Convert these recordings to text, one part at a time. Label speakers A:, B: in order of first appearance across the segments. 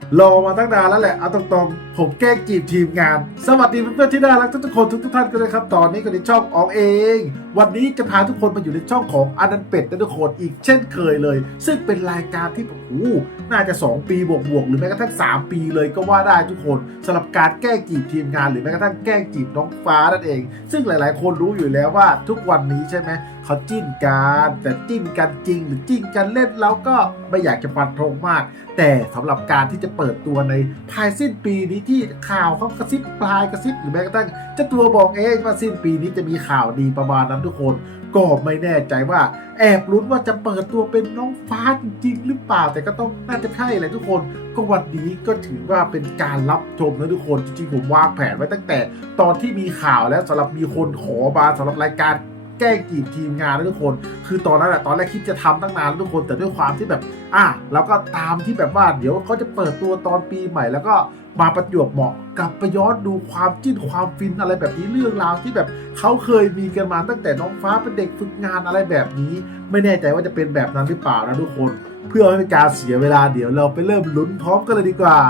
A: รอมาตั้งนานแล้วแหละเอาตรงๆผมแกล้งจีบทีมงานสวัสดีเพื่อนๆที่น่ารักทุกคนทุกท่านกันเลยครับตอนนี้ก็ในช่องอองเองวันนี้จะพาทุกคนมาอยู่ในช่องของอนันต์เป็ดนะทุกคนอีกเช่นเคยเลยซึ่งเป็นรายการที่น่าจะ2 ปีบวกหรือแม้กระทั่ง3 ปีเลยก็ว่าได้ทุกคนสำหรับการแกล้งจีบทีมงานหรือแม้กระทั่งแกล้งจีบน้องฟ้านั่นเองซึ่งหลายๆคนรู้อยู่แล้วว่าทุกวันนี้ใช่ไหมเขาจิ้นกันแต่จิ้นกันจริงหรือจิ้นกันเล่นแล้วก็ไม่อยากจะฟันธงมากแต่สำหรับการที่จะเปิดตัวในภายสิ้นปีนี้ที่ข่าวเขากระซิบปลายกระซิบหรือแม้กระทั่งเจ้าตัวบอกเองว่าสิ้นปีนี้จะมีข่าวดีประมาณนั้นทุกคนก็ไม่แน่ใจว่าแอบลุ้นว่าจะเปิดตัวเป็นน้องฟ้าจริงๆหรือเปล่าแต่ก็ต้องน่าจะใช่แหละทุกคนก็วันนี้ก็ถือว่าเป็นการรับชมนะทุกคนจริงๆผมวางแผนไว้ตั้งแต่ตอนที่มีข่าวแล้วสำหรับมีคนขอมาสำหรับรายการแกล้งจีบทีมงานนะทุกคนคือตอนนั้นแหละตอนแรกคิดจะทำตั้งนานทุกคนแต่ด้วยความที่แบบแล้วก็ตามที่แบบว่าเดี๋ยวเขาจะเปิดตัวตอนปีใหม่แล้วก็มาประจวบเหมาะกลับไปย้อนดูความจิ้นความฟินอะไรแบบนี้เรื่องราวที่แบบเขาเคยมีกันมาตั้งแต่น้องฟ้าเป็นเด็กฝึกงานอะไรแบบนี้ไม่แน่ใจว่าจะเป็นแบบนั้นหรือเปล่านะทุกคนเพื่อไม่เป็นการเสียเวลาเดี๋ยวเราไปเริ่มลุ้นพร้อมกันเลยดีกว่า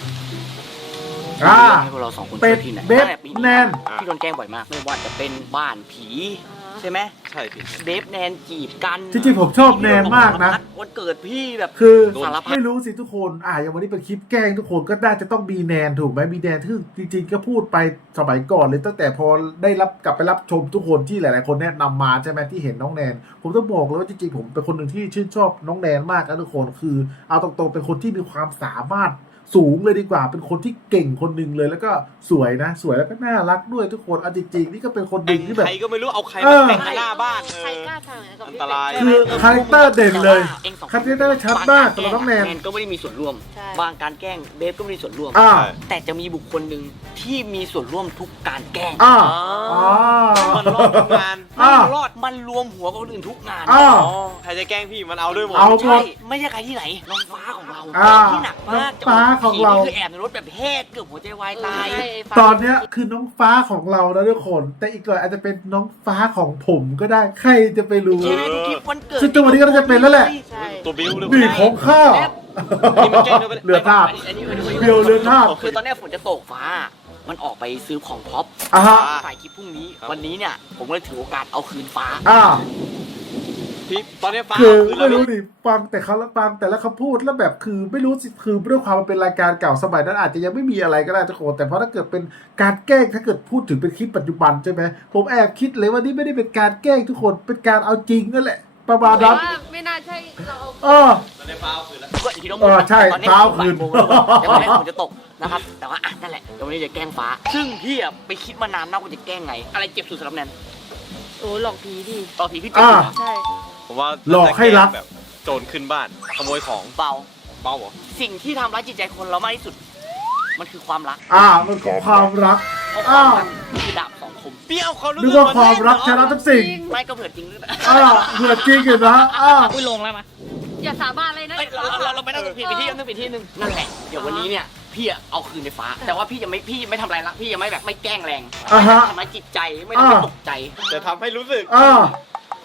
B: ให้พวกเรา2 คนช่วยพี่หน่อย
A: เบฟแนน
B: พี่โดนแกล้งบ่อยมากไม่ว่าจะเป็นบ้านผีใช่ไหม
C: ใช่พี่
B: เบฟแนนจีบกัน
A: จริงๆผมชอบแนนมากนะ
B: วันเกิดพี่แบบ
A: คือ
B: สารพัด
A: ไม่รู้สิทุกคนอย่างวันนี้เป็นคลิปแกล้งทุกคนก็น่าจะต้องมีแนนถูกไหมมีแนนที่จริงๆก็พูดไปสมัยก่อนเลยตั้งแต่พอได้รับกลับไปรับชมทุกคนที่หลายๆคนแนะนำมาใช่ไหมที่เห็นน้องแนนผมต้องบอกเลยว่าจริงๆผมเป็นคนหนึ่งที่ชื่นชอบน้องแนนมากนะทุกคนคือเอาตรงๆเป็นคนที่มีความสามารถสูงเลยดีกว่าเป็นคนที่เก่งคนหนึ่งเลยแล้วก็สวยนะสวยแล้วก็น่ารักด้วยทุกคนเอาจริงๆนี่ก็เป็นคนหนึ่งที่แบบ
C: ใครก็ไม่รู้เอาใครมาแต่งหน้าบ้าน
D: ใครกล้าทำอย่างนั้นกับ
C: อัน
D: พี่
C: ตราย
A: คือคาแรคเตอร์เด่นเลย
B: เองสอง
A: คาแรคเตอร์ชัดมากสำหรับน้องแนน
B: ก็ไม่ได้มีส่วนร่วม
D: ใช่
B: บางการแกล้งเบฟก็ไม่มีส่วนร่วม แต่จะมีบุคคลหนึ่งที่มีส่วนร่วมทุกการแกล้ง
C: มันรอดทุกงาน
B: รอดมันรวมหัวกับคนอื่นทุกงาน
C: ใครจะแกล้งพี่มันเอาด้วยหมด
A: เอาหม
B: ใช่
A: ด
B: ไม่ใช่ใครที่ไหนน้องฟ้าของเรา ที่หนักมาก
A: น้องฟ้าของเรา
B: คือแอบในรถแบบแหกเกือบหัวใจวายตาย
A: ตอนเนี้ยคือน้องฟ้าของเราแล้วทุกคนแต่อีกหน่อยอาจจะเป็นน้องฟ้าของผมก็ได้ใครจะไปรู้
B: แชร์ทุกคลิปวันเกิด
A: ซึ่งตัววันนี้ก็น่าจะเป็นแล้วแหละ
D: ใช่
C: ตัวบิ้วเลย
A: นี่ของข้า
C: นี่มันแกล้งด้วยปะเนี่ย
A: เรือธาตุ
B: อันนี้
A: เดียวเรือธาตุ
B: คือตอนเนี้ยฝนจะตกฟ้า มันออกไปซื้อของพ็อป
A: ฮะ
B: ถ่ายคลิปพรุ่งนี้ วันนี้เนี่ยผมก็เลยถือโอกาสเอาคืนฟ้า
C: พี่ตอนนี้ฟ้า
A: คือ
C: คืน
A: ไม่
C: แล้ว
A: รู้
C: พี่
A: ดิฟังแต่เขาฟังแต่ละคำพูดแล้วแบบคือไม่รู้สิคือด้วยความมันเป็นรายการเก่าสมัยนั้นอาจจะยังไม่มีอะไรก็ได้ทุกคนแต่เพราะถ้าเกิดเป็นการแกล้งถ้าเกิดพูดถึงเป็นคลิปปัจจุบันใช่ไหมผมแอบคิดเลยว่านี่ไม่ได้เป็นการแกล้งทุกคนเป็นการเอาจริงนั่นแหละประมาณ
D: แต่
A: นั้น
D: ว่าไม่น่าใช่เราเอา
A: เออ
C: ตอนนี้ฟ้าเอาคืนแล้ว
B: ก็อย่างที่น้อง
A: ใช่
B: ตอนนี้
A: ฟ้าเอาคืน
B: บ่ายโมงแล้วเดี๋ยววันนี้ฝนจะตกนะครับแต่ว่านั่นแหละเดี๋ยววันนี้จะแกล้งฟ้า ซึ่งพี่อะไปคิดมานานมากว่าจะแกล้งไง อะไรเจ็บสุดสำหรับแนน
D: โอ้หลอกผีดิ
B: ตอนพี่เจ็บสุดเหรอ
D: ใช่
C: ผมว่า
A: หลอกให้รัก
C: แบบโจรขึ้นบ้านขโมยของ
B: เบา
C: เป้าเหรอ
B: สิ่งที่ทำร้ายจิตใจคนเรามากที่สุด มันคือความรัก
A: มันของความรัก
B: เพราะความรักคือดาบสองคม
C: เปรี้ยวเขารู้
A: นึกว่าความรักชนะทุกสิ่ง
B: ไม่ก็เผื่อจริงหรือเปล่า
A: เผื่อจริงเห็นไหม
B: อุ้ยลงแล้วมั้ย
D: อย่าสาบานเลยนะ
B: เราไปนั่งผิดไปที่นึงผิดที่นึงนั่นแหละเดี๋ยววันนี้เนี่ยพี่อะเอาคืนในฟ้า แต่ว่าพี่ไม่ทำอะไรละพี่ยังไม่แบบไม่แกล้งแรงไม่ทำร้ายจิตใจไม่ทำให้ตกใจ
C: จะทำให้รู้สึก
B: ผม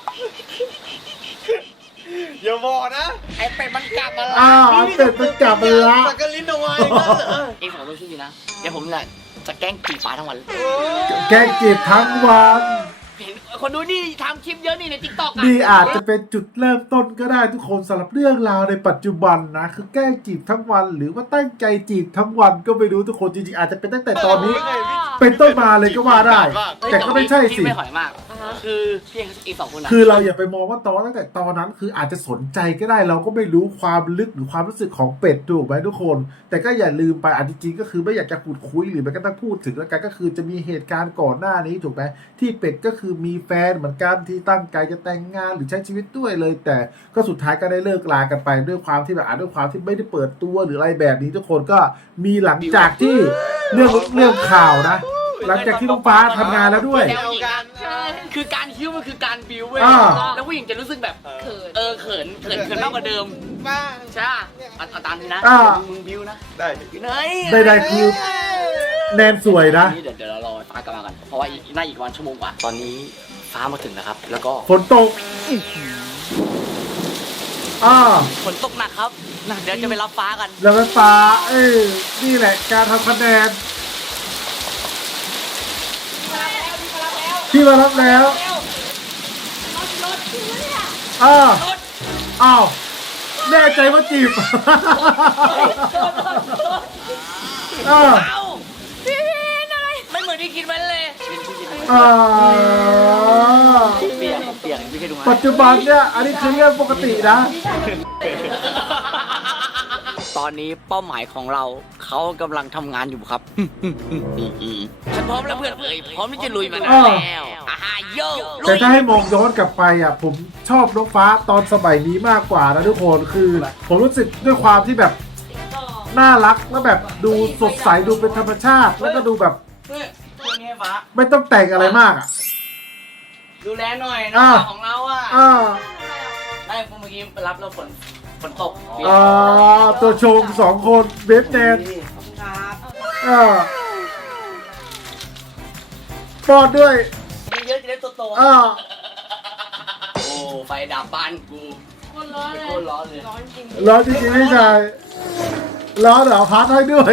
C: อย่าบอกนะ
B: ไอ้เป็ดมันกลับมาละ
A: เป็ดมันกลับมาละ
C: สักกะลิ้นเอาไว้นั่นเหรอ
B: เองสองตัวช่วยดีนะเดี๋ยวผมเนี่ยจะแกล้งจีบฟ้าทั้งวันเลย
A: แกล้งจีบทั้งวัน
B: เห็นคนดูนี่ทำคลิปเยอะนี่ในทิกตอก
A: นี่อาจจะเป็นจุดเริ่มต้นก็ได้ทุกคนสำหรับเรื่องราวในปัจจุบันนะคือแกล้งจีบทั้งวัน หรือว่าตั้งใจจีบทั้งวันก็ไม่รู้ทุกคนจริงๆอาจจะเป็นตั้งแต่ตอนนี้ เป็นต้นมาเลยก็ว่าได้ แต่ก็ไม่ใช่สิ
B: ไม่หอยมากคือพี่อีกสองคนนะ
A: คือเราอย่าไปมองว่าตั้งแต่ตอนนั้นคืออาจจะสนใจก็ได้เราก็ไม่รู้ความลึกหรือความรู้สึกของเป็ดถูกไหมทุกคน แต่ก็อย่าลืมไปอันจริงๆก็คือไม่อยากจะขุดคุยหรือแม้กระทั่งพูดถึงแล้วกันก็คือจะมีเหตุการณ์ก่อนหน้านี้ถูกไหมที่เป็ดก็คือมีแฟนเหมือนกันที่ตั้งใจจะแต่งงานหรือใช้ชีวิตด้วยเลย แต่ก็สุดท้ายก็ได้เลิกลากันไปด้วยความที่แบบด้วยความที่ไม่ได้เปิดตัวหรืออะไรแบบนี้ทุกคนก็มีหลังจากที่เรื่องข่าวนะ หลังจากที่น้องฟ้าทำงานแล้วด้วย
D: ใช่
B: คือการคิ้วมันคือการบิวเว้ย แล้วผู้หญิงจะรู้สึกแบบ
D: เขิน
B: เขินมากกว่าเดิม
C: บ้า
B: ใช่ป่ะเอาตามนี้นะมึงบิวนะ
C: ได้
B: พี่เนย
A: ใดๆคือแนนสวยนะ
B: เดี๋ยวเรารอฟ้ากลับมากันเพราะว่าน่าอีกวันชั่วโมงกว่า ตอนนี้ฟ้ามาถึงแล้วครับ แล้วก็
A: ฝนตก
B: ฝนตกหนักครับนะเดี๋ยวจะไปรับฟ้ากัน
A: แล้วไฟฟ้านี่แหละการทำคะแนนพี่มารับแล้วอ้าวแน่ใจว่าจีบ
B: เอ้าพี่อะไรไม่เหมือนที่คิดไว้เลยเปียกพี่เคยดูไหม
A: ปัจจุบันเนี่ยอันนี้คือเรื่องปกตินะ
B: ตอนนี้เป้าหมายของเราเขากำลังทำงานอยู่ครับ ฉันพร้อมแล้วเพื่อนเอ๋ยพร้อมที่จะลุยมันแล้วโย่ลุ
A: แต่
B: ย
A: ถ้าให้มองย้อนกลับไปอ่ะผมชอบน้องฟ้าตอนสมัยนี้มากกว่านะทุกคนคือผมรู้สึกด้วยความที่แบบน่ารักแล้วแบบดูสดใสดูเป็นธรรมชาติแล้วก็ดูแบบ
B: เพื่อนนี้ฟ้า
A: ไม่ต้องแต่งอะไรมากอ่ะ
B: ดูแลหน่อยน้องของเราอ่ะ ได้เมื่อกี้ไปรับแล้วฝนตก
A: ตัวชง2 คนเบฟแนนปอดด้วย
B: เยอะจะได้โตๆโอ้ไฟดับบ้านกู
D: คนร้อนเลย
B: โคตรร้อนเลย
D: ร้อนจริง
A: ร้อนจริงๆไม่ใช่ร้อนเหรอพัดให้ด้วย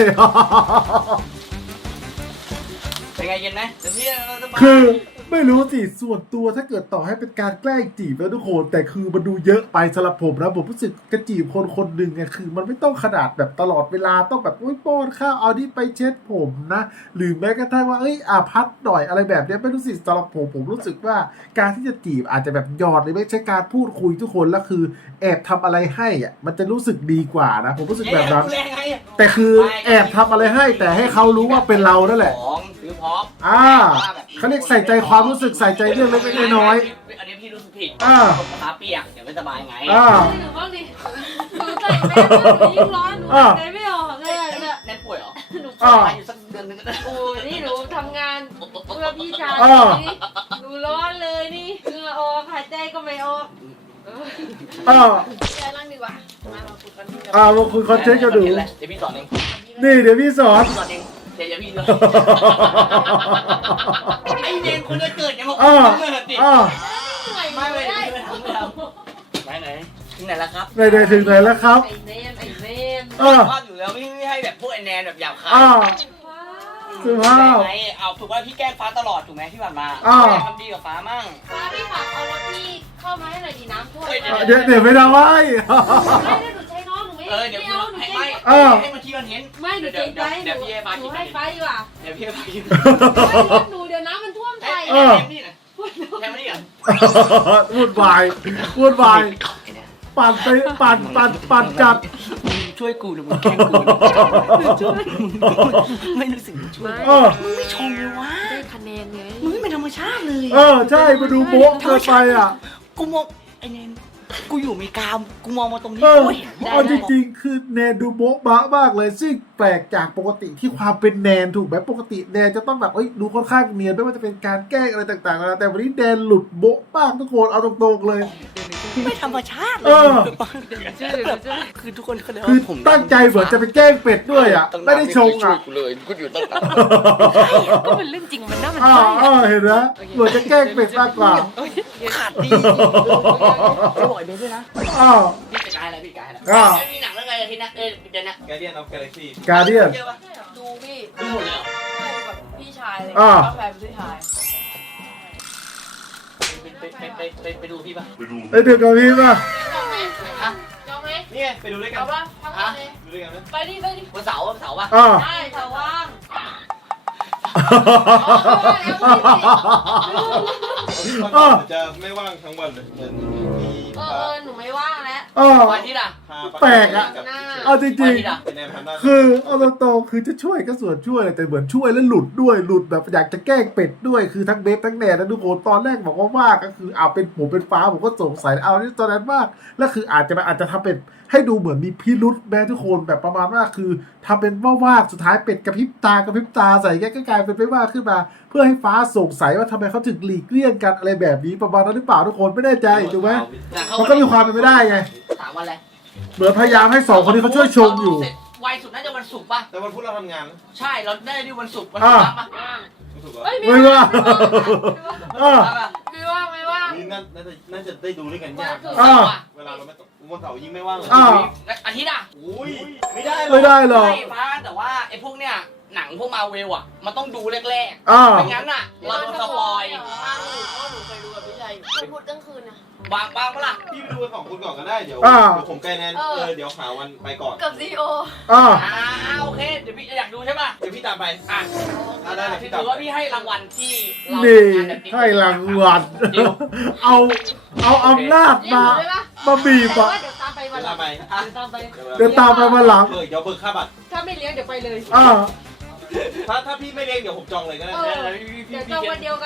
B: เป็นไงเย็นไหมเดี๋ยวพี่จะมา
A: คือไม่รู้สิส่วนตัวถ้าเกิดต่อให้เป็นการแกล้งจีบแล้วทุกคนแต่คือมันดูเยอะไปสำหรับผมนะผมรู้สึกกระจีบคนคนหนึ่งไงคือมันไม่ต้องขนาดแบบตลอดเวลาต้องแบบป้อนข้าวเอานี่ไปเช็ดผมนะหรือแม้กระทั่งว่าพัดหน่อยอะไรแบบนี้ไม่รู้สิสำหรับผมรู้สึกว่าการที่จะจีบอาจจะแบบหยอดหรือไม่ใช่การพูดคุยทุกคนแล้วคือแอบทำอะไรให้อ่ะมันจะรู้สึกดีกว่านะผมรู้สึกแบบนั้นแต่คือแอบทำอะไรให้แต่ให้เขารู้ว่าเป็นเรานั่นแหละ
B: ของซื้อพร้อม
A: เขาเรียกใส่ใจความรู้สึกใส่ใจเรื่องเล็กๆน้อย
B: อันนี้พี่รู้สึกผิด
A: ๆ
B: ขาเปียกเดี๋ยวไม่สบายไง
D: หนูบ้างดิหนูใส่แมสหนูยิ่งร้อนหนูหายใจไม่ออกเลยเนี่ย
B: แน่ป่วยเหรอ
D: หนู
B: อยู่สักเดือนนึง
D: โอ้ยนี่หนูทำงานเพื่อพี่ชายนี่หนูร้อนเลยนี่เหงื่อออกหายใจก็ไม่ออกแกนั่งดีกว่ามาเราคุยกันดีกว่า
A: มาคุยคอนเทนต์กันดู
B: เดี๋ยวพี่สอนเอง
A: นี่เดี๋ยวพี่สอน
B: สอนเองเดี๋ยวพี่เลยไอเนนคุณจะเกิดยังบอกเกิดดิไม่ไหนถึงไหนแล้วครับ
A: ในถึงไหนแล้วครับ
D: ไอ้เนนไอ้เนน
B: ภาพอยู่แล้วไม่ให้แบบพวกไอแนนแบบหยาบคาย
A: สุภาพ
B: ไงเอาถูกว่าพี่แกล้งฟ้าตลอดถูกไหมที่ผ่านมาทำดีกับฟ้ามั่ง
D: ฟ้าพี่ฝากเอารถพี่เข้ามาให้หน่อยดีน้ำท่วม
A: เดี๋ยวไม่ได้ไว้
D: ไม่ได้หนูใช้น้องหนูไม่
B: เดี๋ยว
D: เอาหนู
B: ให้
D: เก่ง
B: ให้มันที่มันเห็น
D: ไม่หนูเก่งใจหนูให้ฟ้าดีกว่า
B: เดี๋ยวพี่ให้ฟ้ากิน
D: รถหนูเดี๋ยวน้ำมันท่วมใจ
B: แทนนี่นะแทนนี่อ่ะ
A: วุ่นวายปั่นจัด
B: ช่วยกูหรือมึงแกล้งกูช่วยไม่รู้สึกช่วยมึงไม่ชมเลยวะ
D: ได้คะแนนไง
B: มึงไม่เป็นธรรมชาติเลย
A: ใช่มาดูโบ๊ะเกินไปอ่ะ
B: กูมองไอ้เนนกูอยู่อเมริกากูมองมาตรงนี้
A: เอาจริงๆคือแนนดูโบ๊ะบ้ามากเลยซึ่งแปลกจากปกติที่ความเป็นแนนถูกไหมปกติแนนจะต้องแบบดูค่อนข้างเนียนไม่ว่าจะเป็นการแกล้งอะไรต่างๆนะแต่วันนี้แนนหลุดโบ๊ะบ้างทุกคนเอาตรงๆเลย
B: ไม่ธรรมชาติคือทุกคนเขาเลย
A: คือตั้งใจเหมือนจะไปแกล้งเป็ดด้วยอ่ะไม่ได้ชงอ่ะ
B: กูเลยกูอยู่ตั้งแต่
D: ก็เป็นเรื่องจริงมันน่ามัน
A: เห็นไหมเหมือนจะแกล้งเป็ดมากกว่า
B: ขาดดีจะบอกไอ้เบสด้วยนะพี่จะกายอะไรพี่กายอะไรมีหนังเรื่องอะไรที่นะเดี๋ยวนะ
C: Guardian of Galaxy
A: การเดียน
D: ดูพี่
B: ดูหมดเลยเหรอ
D: แบบพี่ชายเลยชอบแฟนพี่ชาย
B: ไปดูพี่ป่ะ
A: ไอเด็กกับพี่ป่ะ
D: ยอมไหมยอมไหม
C: นี่ไงไปดูด้วยกั
D: เอา
C: น
D: ป่ะทำอะไร
C: ดูด้วยกันไหม
D: ไปดิไปดิ
B: วันเสาร์ป่ะ
D: ได้เสาว่าง
C: จะไม่ว่างทั้งวันเลยเหมือนมี
D: หนูไม่ว่างแล้ว
B: วันที่ล่ะ
A: แปลกอ่ะเอาจริง
C: เป็นแนวพันธุ์
A: ๆคือเอาตรงๆคือจะช่วยก็ส่วนช่วยแต่เหมือนช่วยแล้วหลุดด้วยหลุดแบบอยากจะแกล้งเป็ดด้วยคือทั้งเบฟทั้งแนนนะทุกคนตอนแรกบอกว่าว่างก็คือเอาเป็นผมเป็นฟ้าผมก็สงสัยเอาที่ตอนนั้นมากแล้วคืออาจจะทำเป็นให้ดูเหมือนมีพิรุษแม้ทุกคนแบบประมาณว่าคือทำเป็นว่าสุดท้ายเป็ดกระพริบตใส่แกกลายเป็นไม่ว่าขึ้นมาเพื่อให้ฟ้าสงสัยว่าทำไมเขาถึงหลีกเลี่ยงกันอะไรแบบนี้ประมาณนั้นหรือเปล่าทุกคนไม่แน่ใจถูกไหมมันก็มีความเป็นไปได้ไง
B: ถามวันอะไร
A: เหมือนพยายามให้สองคนนี้เขาช่วยชมอยู่
B: ไวสุดน่าจะวันศุกร์ป่ะ
C: แต่วันพุธเราทำงาน
B: ใช่เราได้ดูวันศุกร์วันศุกร์ป่ะ
C: รู้สึกว่า
A: ไม่ว่า
D: ไม่ว่าง
C: นี่น่าจะได้ดูด้วยกันยาก
B: เวลาเราไม่ต้อง
C: วันเสาร์ยิงไม่ว่างเลย
A: อ่า
B: อาทิตย์อ่ะ
C: อุ้ยไม่ได้
A: ไม่ได้หรอก
B: ไม่ฟ้าแต่ว่าไอ้พวกเนี้ยหนังพวกมาเวลอ่ะมันต้องดูแรก
A: อ่า
B: ๆไม่งั้นอ่ะเราโดนสปอย
D: พ่อหนูเคยดูกับพี่ชายอยู่วันพุธกลางคืนนะ
B: วางปะล่ะ
C: พี่ไปดูกัน2 คนก่อนก็ได้เดี๋ยว
A: อ่า
C: ผมไกลแนนเดี๋ยวหาวันไปก่อน
D: กับซีโอ
A: อ่า
B: โอเคเดี๋ยวพี่อยากดูใช่ป่ะ
C: เดี๋ยวพี่ตามไป
B: อ่ะ
C: ได้เลยพี่ตาม
B: ถือว่าพี่ให้รางวัลที่เรา
A: นี่
B: ทำงานแบบนี้
A: ให้รางวัลเอาอำนาจ
D: เรียก
A: มา
D: หนูได้ปะ
A: มาบีบ
D: แต่
A: อ่ะ
D: ว่าเดี๋ยวตามไปวันหลั
C: ตาง มไป
D: เดี๋ยวตามไป
A: เดินตามไปมาหลัง
C: เดี๋ยวเบิกค่าบัตร
D: ถ้าไม่เลี้ยงเดี๋ยวไปเลย
A: อ่า
C: ถ้าพี่ไม่เลี้ยงเดี๋ยวผมจองเลยก็ได้
D: เออเดี๋ยวจองวันเดียวกัน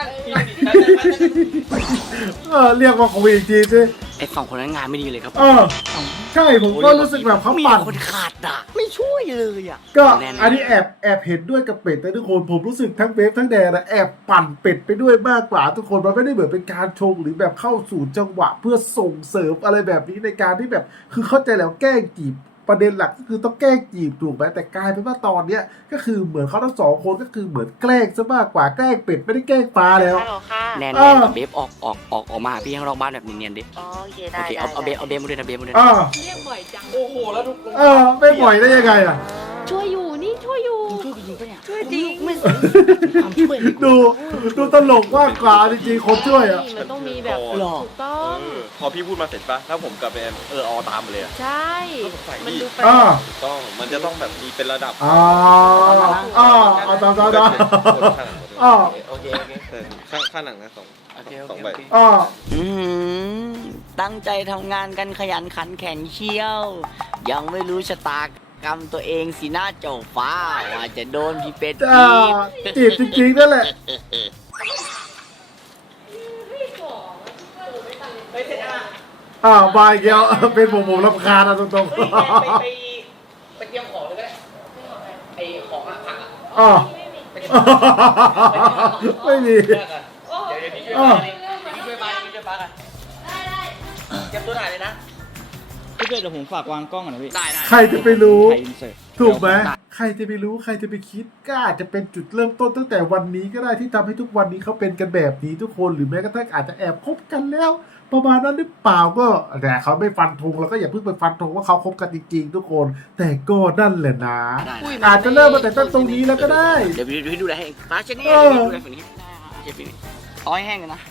A: เรียกว่าคุยอีกทีสิ
B: ไอ้สองคนนั้นงานไม่ดีเลยครับ
A: ใช่ผมก็รู้สึกแบบเขา
B: มี
A: ปั่น
B: คนขาดอ่ะไม่ช่วยเลยอ่ะ
A: ก็
B: แน่ๆ
A: อันนี้แอบเห็นด้วยกับเป็ดแต่ทุกคนผมรู้สึกทั้งเวฟทั้งแดนนะแอบปั่นเป็ดไปด้วยมากกว่าทุกคนมันไม่ได้เหมือนเป็นการชงหรือแบบเข้าสู่จังหวะเพื่อส่งเสริมอะไรแบบนี้ในการที่แบบคือเข้าใจแล้วแกล้งจีบประเด็นหลักก็คือต้องแกล้งจีบถูกไหมแต่กลายเป็นว่าตอนเนี้ยก็คือเหมือนเขาทั้งสองคนก็คือเหมือนแกล้งซะมากกว่าแกล้งเป็ดไม่ได้แกล้งปลาแล้ว
B: แนน
A: เออ
B: กับเบฟออกมาหาพี่ข้างนอกบ้านแบบเนียนๆดิ
D: โอเค
B: โอ
D: ได้
B: เคเอาเบฟมาด้วยนะเบฟมาด้วย
A: อ่า
D: เรียกบ่อยจัง
C: โอ้โหแล้วทุกคน
A: ไม่ปล่อยได้ยังไงอ่ะ
D: ช่วยอยู่นี่ช่วยอยู่
B: ช่วยจริงปะเนี่ย
D: ช่วยจริง
B: ไม่สนความช่วยเลย
A: ดูตลกมากกว่าจริงๆคนช่วยอ่ะ
D: มันต้องมีแบบ
B: หรอ
D: ถูกต้อง
C: พอพี่พูดมาเสร็จปะถ้าผมกลับไปเอาตามมาเลยอะ
D: ใช่ มันดูแปล
A: อ่าก
C: ถูกต้องมันจะต้องแบบมีเป็นระดับ
A: เอาตาม
C: ก็
A: ๆ
C: เป็นคนข้างหลัง
A: อ่า
B: โอเค
C: ข้างหลังนะสอง
B: โอเค
C: สองใบ
A: อ่า
B: ตั้งใจทำงานกันขยันขันแข็งเชี่ยว ยังไม่รู้ชะตากรรมตัวเองสีหน้าเจ้าฟ้าว่าจะโดนพี่เป็ด
A: จ้าจีบจริงๆนั่นแหละ มาอีกแล้วเป็นผมรำคาญนะตรง
B: ไปเตรียมของเลยก็ได้ไอของอะผักอะ
A: ๆอ่าไม่มี
B: เดี๋ยวพี่ช่วยพี่ช่วยป้ากันเก็บตัวถ่ายเลยนะ
E: พี่เป้เดี๋ยวผมฝากวางกล้องก่อนนะพี่
B: ได้
A: ใครจะไปรู้
E: ไทยอินเสิร์ต
A: ถูกไหมใครจะไปรู้ใครจะไปคิดก็อาจจะเป็นจุดเริ่มต้นตั้งแต่วันนี้ก็ได้ที่ทำให้ทุกวันนี้เขาเป็นกันแบบนี้ทุกคนหรือแม้กระทั่งอาจจะแอบคบกันแล้ว ประมาณนั้นหรือเปล่าก็แต่เขาไม่ฟันธงแล้วก็อย่าเพิ่งไปฟันธงว่าเขาคบกันจริงๆทุกคน แต่ก็นั่นแหละนะ อาจจะเริ่มมาแต่ต้นตรงนี้แล้วก็ได้
B: เดี๋ยวพี่ดูแลให้ป้าเช็ดนี่
A: เออ
B: ดูแลฝั่งนี้เช็ดฝั่งนี้เอาให้แห้งกันนะ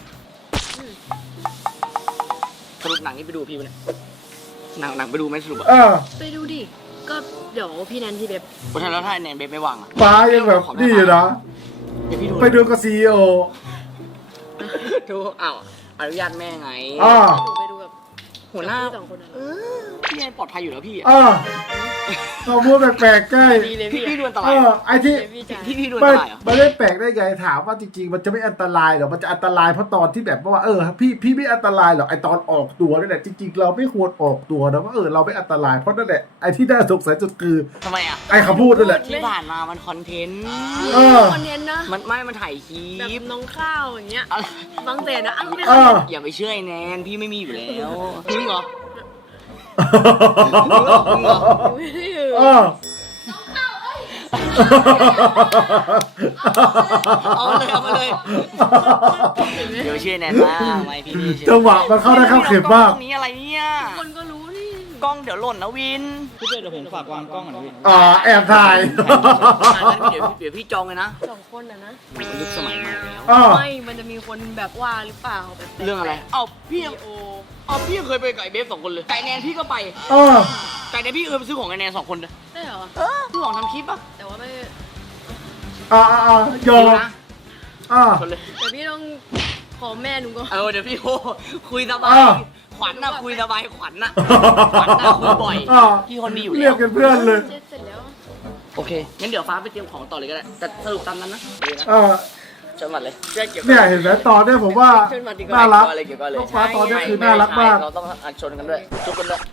B: สรุปหนังนี้ไปดูพี่มันยหนังไปดูไหมสรุปอะ
D: ไปดูดิ ก็เดี๋ยวพี่แนนพี่เบบ
B: เพราะฉะนั้นแล้วถ้าแนนเบฟไม่ว่างอะ
A: ฟ้ายังแบบนี่อยู่นะ
B: เดี๋ยวพี่ดู
A: ไปดูกับซีอีโอ
B: ดูอ้าวอนุญาตแม่ไง
D: หนูไปดูกับ
B: หัวหน้า
D: พี่สองคนนั้น
B: พี่แนนปลอดภัยอยู่แล้วพี่อะ
A: เขาพูดแปลกๆใกล้
D: ดีเลย
B: พี่
D: พี่
B: พี่ดูอันตราย
A: ไอ้ที่
D: พี่จ๋า
B: พี่ดูอัน
A: ไม่
B: ตรายเหรอ
A: ไม่ได้แปลกได้ไงถามว่าจริงๆมันจะไม่อันตรายหรอกมันจะอันตรายเพราะตอนที่แบบว่าพี่ไม่อันตรายหรอกไอตอนออกตัวนั่นแหละจริงๆเราไม่ควรออกตัวนะว่าเราไม่อันตรายเพราะนั่นแหละไอที่น่าสงสัยสุดคือ
B: ทำไมอะ
A: ไอคำพูดนั่นแหละ
B: ที่ผ่านมามันคอนเทนต์
D: คอนเทนต์นะ
B: มันถ่ายคลิ
D: แบบ
B: ป
D: น้องข้าวอย่างเงี้ย
B: อะไร
D: บางแสนนะอันนี้
B: อย่าไปเชื่อไอ้แนนพี่ไม่มีอยู่แล้วจริงเหรอ
D: ไม่ได้อยู่
B: เอามาเลยเดี๋ยวเชื่อแนนว่าไม่พี่เชื่อ
A: จังหวะมันเข้าได้เข้าเข็มมาก
B: ตรงนี้อะไรเนี่ย
D: คนก็รู้นี่
B: กล้องเดี๋ยวหล่นนะวิน
E: พี่เป้เดี๋ยวผมฝากวางกล้องก่อนนะพี่
A: แอบถ่าย
B: เดี๋ยวพี่จองเลยนะ
D: สองคนนะ
B: ยุคสมัยใหม่แล้ว
D: ไม่ มันจะมีคนแบบว่าหรือเปล่าแบบ
B: เรื่องอะไรเอาพี่
D: โอ
B: พี่เคยไปกับไอ้เบฟสองคนเลยไก่แนนพี่ก็ไปไก่แนนพี่เคยไปซื้อของไอ้แนนสองคนเลย
D: ได้เหรอ
B: ซื้อของทำคลิปปะ
D: แต่ว่าไม่
A: ยอม
B: นะ ชนเลย
D: แต่พี่ต้องขอแม่หนูก่อน
B: เดี๋ยวพี่โคคุยสบายขวัญน่ะคุยสบายขวัญน่ะคุยบ่อยพี่คนดีอยู่
A: เรี
B: แล้
A: ยว กกันเพื่อนเลย
D: เสร็จแล้ว
B: โอเคงั้นเดี๋ยวฟ้าไปเตรียมของต่อเลยก็ได้แต่สรุปตามนั้นนะดีนะจนหมดเลยช่วยเก็บ
A: เนี่ยเห็นไหมตอนเนี้ยผมว่าน่ารัก
B: อะไรเก็บก็เลย
A: น้องฟ้าตอนเนี้ยคือน่ารักมาก
B: เราต้องอัดชนกันด้วยจุกกันด้วย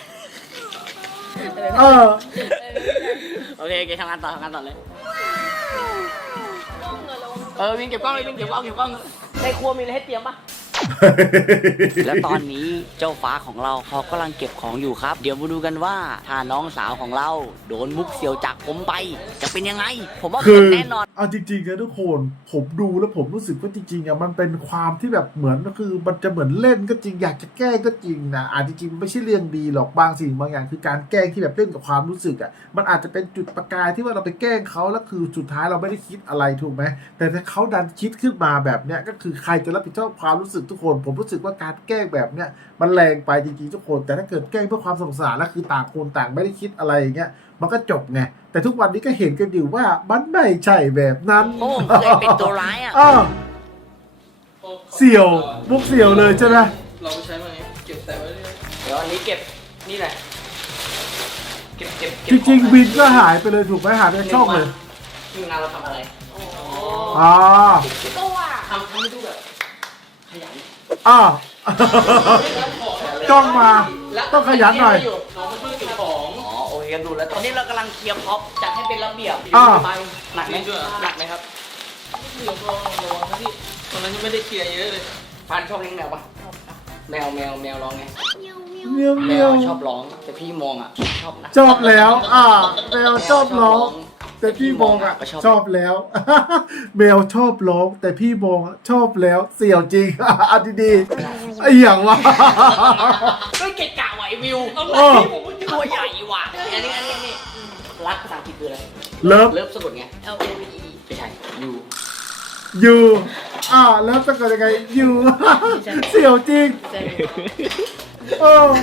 B: โอเคทำงานต่อเลยวินเก็บกล้องเลยวินเก็บกล้องในครัวมีอะไรให้เตรียมปะแล้วตอนนี้เจ้าฟ้าของเราเขากำลังเก็บของอยู่ครับ เดี๋ยวมาดูกันว่าถ้าน้องสาวของเราโดนมุกเสียวจากผมไป จะเป็นยังไง ผมว่า
A: คื
B: เกิ
A: อ
B: ดแน่นอน
A: เอาจริงๆนะทุกคนผมดูแล้วผมรู้สึกว่าจริงๆอะมันเป็นความที่แบบเหมือนก็คือมันจะเหมือนเล่นก็จริงอยากจะแกล้งก็จริงนะจริงๆมันไม่ใช่เรื่องดีหรอกบางสิ่งบางอย่างคือการแกล้งที่แบบเล่นกับความรู้สึกอะมันอาจจะเป็นจุดประกายที่ว่าเราไปแกล้งเขาแล้วคือสุดท้ายเราไม่ได้คิดอะไรถูกไหมแต่ถ้าเขาดันคิดขึ้นมาแบบเนี้ยก็คือใครจะรับผิดชอบความรู้สึกทุกคนผมรู้สึกว่าการแกล้งแบบเนี้ยมันแรงไปจริงๆทุกคนแต่ถ้าเกิดแกล้งเพื่อความสงสารแล้วคือต่างคนต่างไม่ได้คิดอะไรอย่างเงี้ยมันก็จบไงแต่ทุกวันนี้ก็เห็นกันอยู่ว่ามันไม่ใช่แบบนั้น
B: โอ้ผมเคยเป็นตัวร้ายอ่ะ
A: อ้าวเสี่ยวมุกเสี่ยวเลยใช่ไหม
C: เราไปใช้มาไงเก็บแต่ไว้เลย
B: เดี๋ยวอันนี้เก็บนี่แหละ เก็บ
A: จริงๆบินก็หายไปเลยถูกไหมหายไปในช่องเลย
B: ทีมงานเราทำอะไร
A: อ๋อ
D: ก็ว่า
B: ทำให้ดูแบบขยัน
A: อ้าวจ้องมาต้องขยันหน่อย
B: น้องมาช่วยเก็บของอ๋อโอเคกันดูแล้วตอนนี้เรากำลังเคลียร์พ็อปจัดให้เป็นระเบียบ
A: อ่า
B: ไปหนักไหมหนักไหมครับ
C: เดี๋ยวระวังนะพี่ตอนนั้นยังไม่ได้เคลียร์เยอะเลย
B: พันชอบเลี้ยงแมวปะแมวร้องไง
A: เมียว
B: แม
A: เมียว ว
B: ชอบร้องแต่พี่มองอ่ะชอบนะ
A: ชอบแล้วแมวชอบร้องแต่พี่มองชอบแล้ว แมวชอบร้องแต่พี่มองชอบแล้วเสี่ยวจริงอันดีๆไอ้อย่างวะ
B: เฮ้ยเกะกะไหววิว
A: เออ
B: ตัวใหญ่ว่ะอันนี้รักภาษาอังกฤษคืออะไร
A: เลิฟ
B: เลิฟสะกดไง
D: L O V E
B: ไม่ใช่ยู
A: อยู่แล้วสะกดยังไงอยู่ เสี่ยวจริง
D: ใช่
A: เออ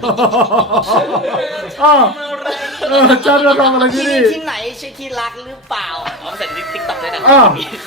A: จำเราทำอะไรที่
B: ที่
A: นี่
B: ที่ไหนใช่ที่รักหรือเปล่าเอาใส่ติ๊กต็อกเลยนะ
A: อ้าว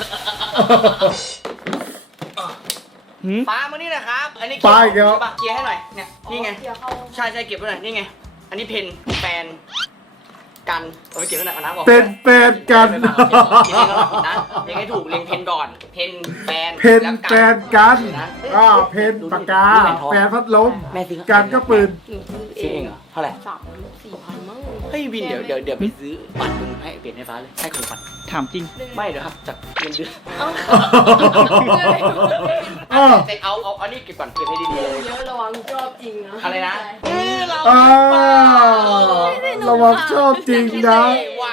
B: ฟ้ามานี่นะครับ อันนี้
A: ฟ้าอีกแล้ว
B: ใช่ปะเคลียร์ให้หน่อย เนี่ย นี่ไง
D: เดี๋ยวเข้า
B: ใช่เก็บไว้หน่อย นี่ไง อันนี้เพนแฟน กันเอาไปเก็บไว้หน่อยเอาน้ำออก
A: เป็นแฟนกัน
B: เรียงให้ถูกนะเรียงให้ถูกเรียงเพนก่อน เพนแฟน
A: เพน
B: แล้ว
A: แฟนกัน
B: นะ
A: เพนปากกา แฟนพัดลม
B: แม่ซื้อ
A: กันก็ปืน
D: หนูซื้อเอ
B: ซื้อเอง งเหรอ เท่าไหร่
D: 3,000-4,000มั้ง
B: เฮ้ยวินเดี๋ยวไปซื้อบัตรมึงให้เปลี่ยนให้ฟ้าเลย ให้ของขวัญ
E: ถามจริง
B: ไม่เดี๋ยวครับจากเงินเดือน
D: เอ้า
B: แต่เอาอันนี้เก็บก่อนเก็บให้ดีๆเลย
D: เยอะระวังชอบจริงนะ
B: อะไรนะ
A: ระวังชอบจริงนะ
B: ว่า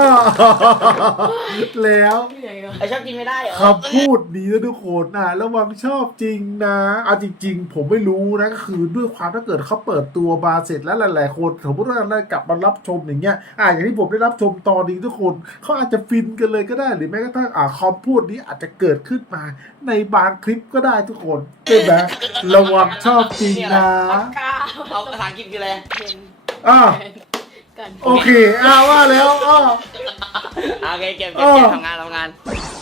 A: แล้ว
D: เหนื่อยอะ
B: ไอชอบกินไม่ได้เหรอ
A: คำพูดนี้นะทุกคนระวังชอบจริงนะเอาจริงๆ ผมไม่รู้นะก็คือด้วยความถ้าเกิดเขาเปิดตัวมาเสร็จแล้วหลายๆคนสมมติว่าได้กลับมารับชมอย่างเงี้ยอย่างที่ผมได้รับชมตอนนี้ทุกคนเขาอาจจะฟินกันเลยก็ได้หรือแม้กระทั่งคำพูดนี้อาจจะเกิดขึ้นมาในบางคลิปก็ได้ทุกคนใช่ไหมระวังชอบจริงนะ
D: กล้า
B: เอาภาษาอังกฤษคืออะไร
D: เพน
A: อ่า
D: กัน
A: โอเคว่าแล้ว
B: โอเคเก็บทำงาน
D: สน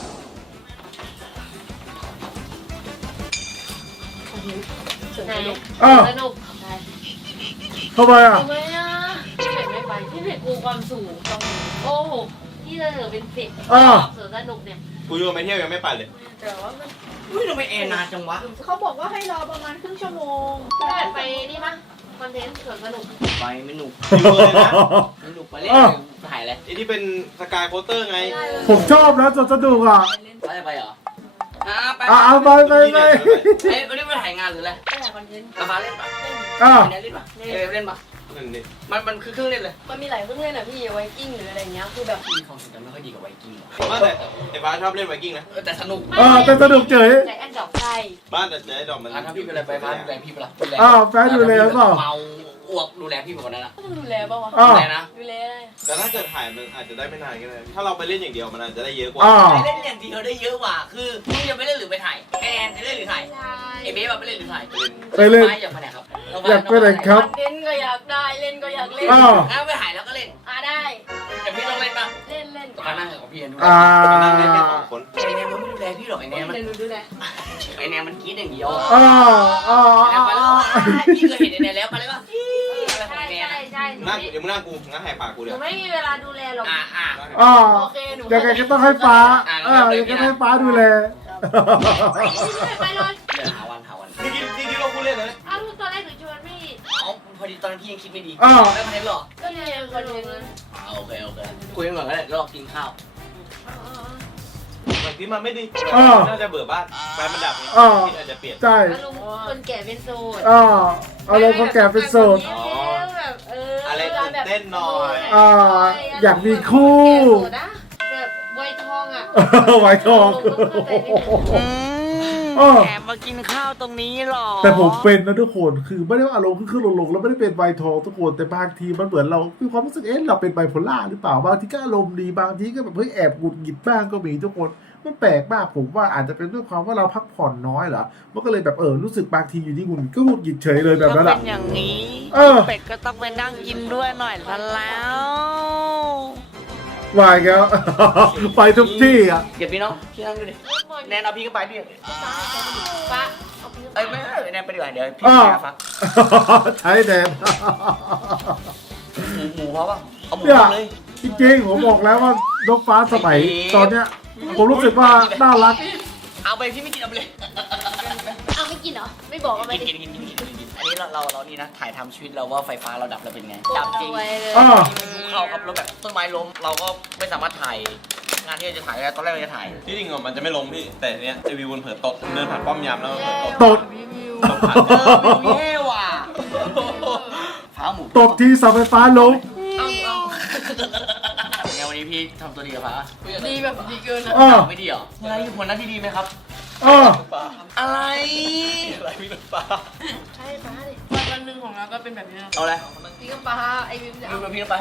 D: สนุกใช่
A: ทำไม
D: ทำไมอ่ะพี่เป็ดไม่ไปพี่เป็ดกลัวความสูงโอ้โหพี่จะเหลือเป็น10สวนสนุกเนี่ย
C: กูอยู่ไปเที่ยวยังไม่ไปเลย
D: แต่ว่ามัน
B: อุ้ยทำไมแอร์นานจังวะ
D: เขาบอกว่าให้รอประมาณครึ่งชั่วโมงพี่เป็ดไปนี่มั้ยคอนเทนต์สวนสนุก
B: ไปไม่หนุก
C: อยู่เลยนะ
B: ไม่หนุกไปเล่นถ่ายอะไร
C: ไอ้ที่เป็นสกายโคเตอร์ไง
A: ผมชอบนะสนุก
B: ไปไปเหรอไป
A: ไป
B: วันนี้ไปถ่ายงานหรืออะไร
D: ไปถ่ายคอนเทนต์
B: กาฟ้าเล่นปะ เล่นปะเล่นปะ
C: นั่นนี่
B: มันคือเครื่องเล่นเลย
D: มันมีหลายเครื่องเล่นอ่ะพี่ไวกิ้งหรืออะไรเงี้ยคือแบบ
B: มีความทรงจำไม่ค่อยดีกับไวกิ้ง
C: บ้านแต่ไอ้บ้านชอบเล่นไวกิ้งนะ
B: แต่สนุก
A: แต่สนุกเฉย
D: ใจแอนดอกใช่
C: บ้านแต่ไอ้ดอกมัน
B: ถ้าพี่เป็นอะไรไปฟ้าดูแลพี่ปะล่ะ
A: แฟนดูแลเปล่า
B: เมาอ้วกดูแลพี่แบบนั้นอ่ะ
D: ต้องดูแลป่าวะ
B: ดูแลนะ
D: ดูแล
C: แต่ถ้าเกิดถ่ายมันอาจจะได้ไม่นานก็ได้ ถ้าเราไปเล่นอย่างเดียวมันอาจจะได้เยอะกว่า
B: ไปเล่นอย่างเดียวได้เยอะกว่า คือมึงจะไปเล่นหรือไปถ่ายแอนจะเล่นหรือถ่ายไอเบ๊แบบไปเล่นหรือถ่าย
A: ไปเล่น
B: อยากไปไหนครับ
A: อยากไปไหนค
D: ค
A: รั
D: อบ นเทนต์ก็อยากได้เล่นก็อยากเล่น
B: แล้วไปถ่ายแล้วก็เล่น
D: ได้
B: แต่พี่ต้องเล่นป่ะ
D: เล่นเล่น
B: ก็นั่งกับพี่ดูแล
C: นั่งเล่นแค่2 คน
B: ไอแนมมันไม่ดูแลพี่หรอกไอแนมมัน
D: เดี๋ยวหนูดูแล
B: ไอแนมมันคิดอย่างเดียว
A: À,
B: ไปแล้วพี่เคยเห็นไอแนมแล้วไปเลยป่ะอะไรของ
D: ใช่
B: ไอแนม
D: ใช่ใช่หนู
C: นั่ง
D: ไม่
C: เดี๋ยวมึงนั่งกูงั้นแหกปากกู
D: ห
C: เดี๋
D: นู
C: ยว
D: ไม่มีเวลาดูแลหรอก
A: ยังไงก็ต้องให้ฟ้ายังไงก็ให้ฟ้าดูแล
D: ไปเลย
B: เดี๋ยวหาวัน
C: นี่คิดว่ากูเล่นนะ
D: อ้าวตอนแรกหนูชวนพี่
B: เอาพอดีตอนนั้นพี่ยังคิดไม่ดี
A: อ้าว
B: ได้คอนเทนต์หรอ
D: ก็เนี่ยคอนเทนต์
B: โอเคคุยกันก่อนก็ได้รอกินข้าว
C: มันที่มันไม่ดี
A: อ่า
C: น่าจะเบื่อบ้านไฟมันดับไง
A: อ่า
C: ที่อาจจะเปลี่ยน
A: ใช่
D: อารมณ์คนแก่เป็นโสด
A: อารมณ์คนแก่เป็นโสด
D: แบบ
C: อะไรตื่นเต้นหน่อย
A: อยากมีคู่
D: แบบไวทองอ่ะ
A: ไวทอง
B: แอบมากินข้าวตรงนี้หรอ
A: แต่ผมเป็นนะทุกคนคือไม่ได้ว่าอารมณ์ขึ้นลงแล้วไม่ได้เป็นไวทองทุกคนแต่บางทีมันเหมือนเรามีความรู้สึกเราเป็นไบโพล่าหรือเปล่าบางทีก็อารมณ์ดีบางทีก็แบบเฮ้ยแอบหงุดหงิดบ้างก็มีทุกคนมันแปลกมากผมว่าอาจจะเป็นด้วยความว่าเราพักผ่อนน้อยเหรอมันก็เลยแบบรู้สึกบางทีอยู่ที่หงุดหงิดก็หงุดหงิดเฉยเลยแบบนั้น
B: เป็
A: อะ
B: นอย่างนี้ เป็ดก็ต้องไปนั่งกินด้วยหน่อยซะแล้ว
A: วายแล้ว ไปทุกที่อ่ะ
B: เดี๋ยวพี่น้องพี่นั่งดูดิแนนเอาพี่ก็ไปดิ
D: ฟ้าเอาไป
B: เอ้ยไม่แนนไปดีกว่าเดี๋ยวพี่
A: อ้าว
B: แกฟัง
A: ใช้แดน
B: หมูเขาป่ะเอาหมู
A: เนี่ย
B: เลย
A: จริงๆผมบอกแล้วว่าน้องฟ้าสมัยตอนเนี้ยผมรู้สึกว่าน่ารัก
B: เอาไปพี่ไม่กินเอาไปเลย
D: เอาไม่กินเหรอ ไม่บอกเอาไป
B: กินกินกินกินอันนี้เรานี่นะถ่ายทำชีวิตเราว่าไฟฟ้าเราดับแล้วเป็นไงดับจริง
D: ไว้เลย
A: อ่า
B: ภูเขาครับแล้วแบบต้นไม้ล้มเราก็ไม่สามารถถ่ายงานที่เราจะถ่ายได้ตอนแรกเราจะถ่าย
C: ที่จริงมันจะไม่ลงพี่ แต่เนี้ยไอวิวมันเผลอตดเดินผ่านป้อมยามแล้วมันเผลอตด
A: ตด
C: ตดผ่าน
B: มีเท่ว่ะฟ้าหมู
A: ตบทีเสาไฟฟ้าล้ม
D: เอา
B: ไงวันนี้พี่ทำตัวดีกับฟ้า
D: ดีแบบดีเกิน
A: อ่า
B: ไม่ดีเหรอเวลาอยู่ผลหน้าที่ดีไหมครับ
A: อ่า
B: อะไร
C: อะไรพี่น้ำปลา
D: ใช่ฟ้าดิวันหนึ่งของเราก็เป็นแบบนี้นะ
B: เอาอะไร
D: พี่กำปาไอ้วิมจะ
B: ดู
D: เอา
B: กับพี่น้ำไป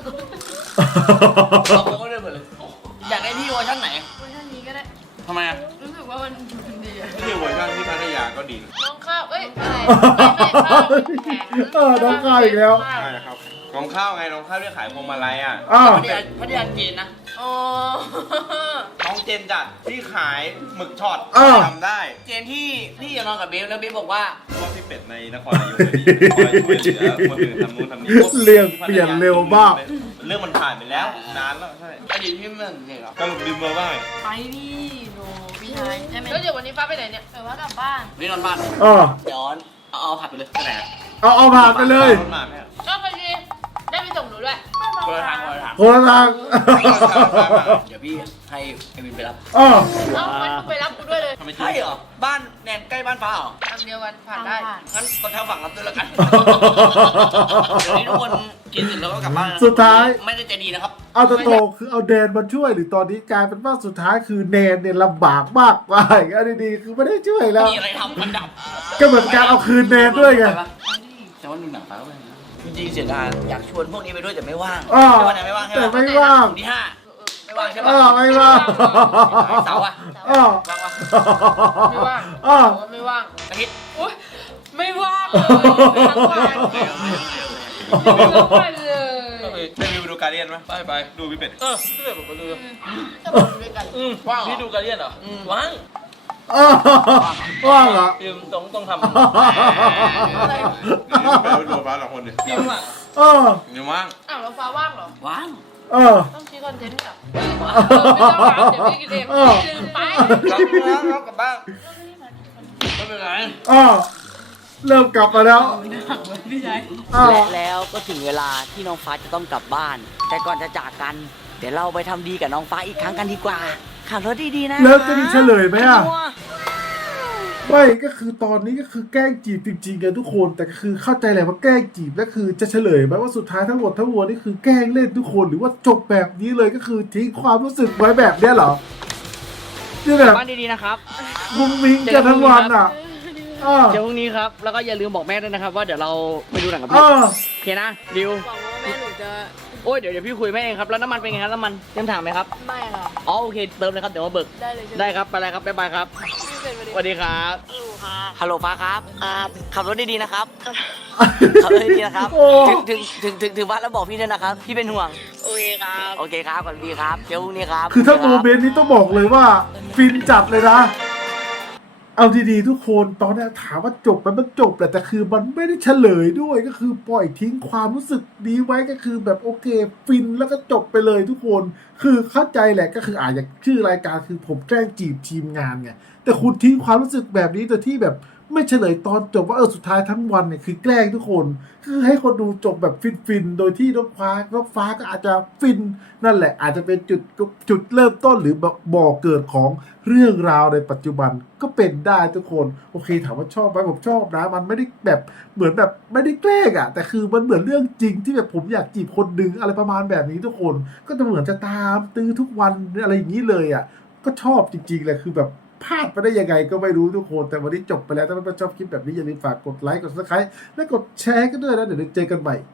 B: เราก็ได้หมดเลยอยากได้พี่เวอร์ชันไหน
D: เวอร์ชันนี้ก็ได้
B: ทำไมอ่ะ
D: รู้สึกว่ามันดีอะ
C: ที่เวอร์ชันที่พัทยาก็ดี
D: น้องข้าว เอ้ย อะไรไม่ข้าวแข็ง
A: น้องข้าวอีกแล้ว
C: ใช่ครับน้องข้าวไงน้องข้าวที่ขายพวงมาลัยอ่ะ
A: อ่า
B: พัทยาจีนนะ
D: อ๋อ
C: น้องเจนจัดที่ขายหมึกช็อต
A: อ่า
C: จำได้
B: เจนที่พี่จะนอนกับเบฟแล้วเบฟบอกว่า
C: ว่าพี่เป็ดในนครนายกเลยพี่คอยช่วยเหลือคนอื่นทำนู่นทำนี่
A: เรื่องเปลี่ยนเร็วมาก
C: เรื่องมันผ่านไปแล้วนานแล้วใช่
B: อดีตพี่เมืองเนี่ยเหรอ
C: สรุปลืมเบอร์ว่าไง
D: ไปดิโนพี่ชายใช่ไหมแล้วเดี๋ยววันนี้ฟ้าไปไหนเนี่ยเออว่ากลับบ้าน
B: นี่นอนบ้าน
A: อ่า
B: ย้อนเอาผัดไปเลยไปไหนอะ
A: เอาผ่านไปเลย
C: รถมาไหมอะ
D: ก็ไปดิได้ไปส่งหนูด้วย
B: คนละทางคนละทาง
A: คนละทาง
B: เดี๋ยวพี่ให้ไอวินไปรับ
A: อ่า
D: เอ้างั้นกูไปรับกูด้วยเลย
C: ทำไม
B: ใช่เหรอบ้านแนนใกล้บ้านฟ้าเหรอ
D: ทางเดียวกันผ่านได้
B: งั้นคนทางฝั่งรับด้วยแล้วกันเดี๋ยวนี้ทุกคนกินเสร็จแล้วก็กลับบ้านนะ
A: สุดท้าย
B: ไม่ได้ใจดีนะครับ
A: เอาตรงๆคือเอาแดนมาช่วยหรือตอนนี้กลายเป็นว่าสุดท้ายคือแนนเนี่ยลำบากมากว่าอย่างนี้ดีๆคือไม่ได้ช่วยแล้ว
B: มีอะไรทำมันดับ
A: ก็เหมือนการเอาคืนแนนด้วยไง
B: แต่ว่าดูหนังฟ้าก็ไม่นะจริงๆเสียดายอยากชวนพวกนี้ไปด้วยแต่ไม่ว่าง
A: อ่า
B: ใช่วันไหนไม่ว่างใช่ไหม
A: แต่ไม่ว่าง
B: ที่ห้าไม่ว่างใช่ปะ
A: ไม่ว่าง
B: เสาร์อะ
A: อ่า
B: ว่างปะ
D: ไม่ว่าง
A: อ่า
D: บอกว่าไม่ว่าง
B: อาทิตย์
D: อุ๊ยไม่ว่างเลยทั้งวันทั้งวันเลย
C: ได้วิวดูการเดียนไหมไปดูพี่เป็ด
B: พี่เป็ดบอกมาดู
D: จะบอกด้วยกัน
B: ว่างพี่ดูการเรียนเหรอว่าง
A: อ่าว่างเหรอ
B: คือต้องทำ
D: อะไร
C: ไปดูฟ้าสองคนดิ
B: พี่ว่าง
A: อ่า
C: ยังว่าง
D: อ้าวแล้วฟ้าว่างเหรอ
B: ว่าง
A: อ่า
D: ต้องคิดคอนเทนต์กับไม่ต้องถามเดี๋ยวไม่กินเองไป
B: รับกลับบ้านไม่เป็นไร
A: อ่าเริ่มกลับมาแล้ว
D: พี่ชาย
A: อ่า
B: และแล้วก็ถึงเวลาที่น้องฟ้าจะต้องกลับบ้าน แต่ก่อนจะจากกัน เดี๋ยวเราไปทำดีกับน้องฟ้าอีกครั้งกันดีกว่าขับรถดีๆนะ
A: แล้วจะมีเฉลยไหมอ่ะ ไม่ก็คือตอนนี้ก็คือแกล้งจีบจริงๆกันทุกคนแต่ก็คือเข้าใจแหละว่าแกล้งจีบแล้วคือจะเฉลยไหมว่าสุดท้ายทั้งหมดทั้งมวลนี่คือแกล้งเล่นทุกคนหรือว่าจบแบบนี้เลยก็คือทิ้งความรู้สึกไว้แบบเนี้ยเหรอนี่แบบ
B: บ้านดีๆนะครับ
A: มุ้งมิ้งกันทั้งวันอ่ะอ่า
B: เดี๋ยวพรุ่งนี้ครับแล้วก็อย่าลืมบอกแม่ด้วยนะครับว่าเดี๋ยวเราไปดูหนังกับพี่
A: อ่า
B: โอเคนะดิว
D: หวังว่าแม่หนูจะ
B: โอ้ยเดี๋ยวพี่คุยแม่เองครับแล้วน้ำมันเป็นไงครับน้ำมันเตรียมถังไหมครับ
D: ไม่ค่ะ
B: อ๋อโอเคเติมเลยครับเดี๋ยวมาเบิก
D: ได้เลยใช่ไหม
B: ได้ครับไปเลยครับบ๊ายบายครับ
D: พี่เป็นวันนี้
B: สวัสดีครับฮัลโหลฟ้าครับขับรถดีๆนะครับขับรถดีๆนะครับ
A: โอ้
B: ถึงบ้านแล้วบอกพี่ด้วยนะครับพี่เป็นห่วงโอเคครับโอเคครับก่อนพี่ครับเดี๋ยวพรุ่งนี้ครับ
A: คือถ้าโมเมนต์นี้ต้องบอกเลยว่าฟินจัดเลยนะเอาดีๆทุกคนตอนนี้ถามว่าจบมันจบแหละแต่คือมันไม่ได้เฉลยด้วยก็คือปล่อยทิ้งความรู้สึกนี้ไว้ก็คือแบบโอเคฟินแล้วก็จบไปเลยทุกคนคือเข้าใจแหละก็คืออย่างชื่อรายการคือผมแกล้งจีบทีมงานไงแต่คุณทิ้งความรู้สึกแบบนี้โดยที่แบบไม่เฉลยตอนจบว่าสุดท้ายทั้งวันเนี่ยคือแกล้งทุกคนคือให้คนดูจบแบบฟินๆโดยที่น้องฟ้าก็อาจจะฟินนั่นแหละอาจจะเป็นจุดเริ่มต้นหรือบ่อเกิดของเรื่องราวในปัจจุบันก็เป็นได้ทุกคนโอเคถามว่าชอบไหมผมชอบนะมันไม่ได้แบบเหมือนแบบไม่ได้แกล้งแต่คือมันเหมือนเรื่องจริงที่แบบผมอยากจีบคนดึงอะไรประมาณแบบนี้ทุกคนก็จะเหมือนจะตามตื้อทุกวันอะไรอย่างนี้เลยก็ชอบจริงๆเลยคือแบบพลาดไปได้ยังไงก็ไม่รู้ทุกคนแต่วันนี้จบไปแล้วถ้าเพื่อนๆชอบคลิปแบบนี้อย่าลืมฝากกดไลค์กดซับสไครต์และกดแชร์กันด้วยนะเดี๋ยวเจอกันใหม่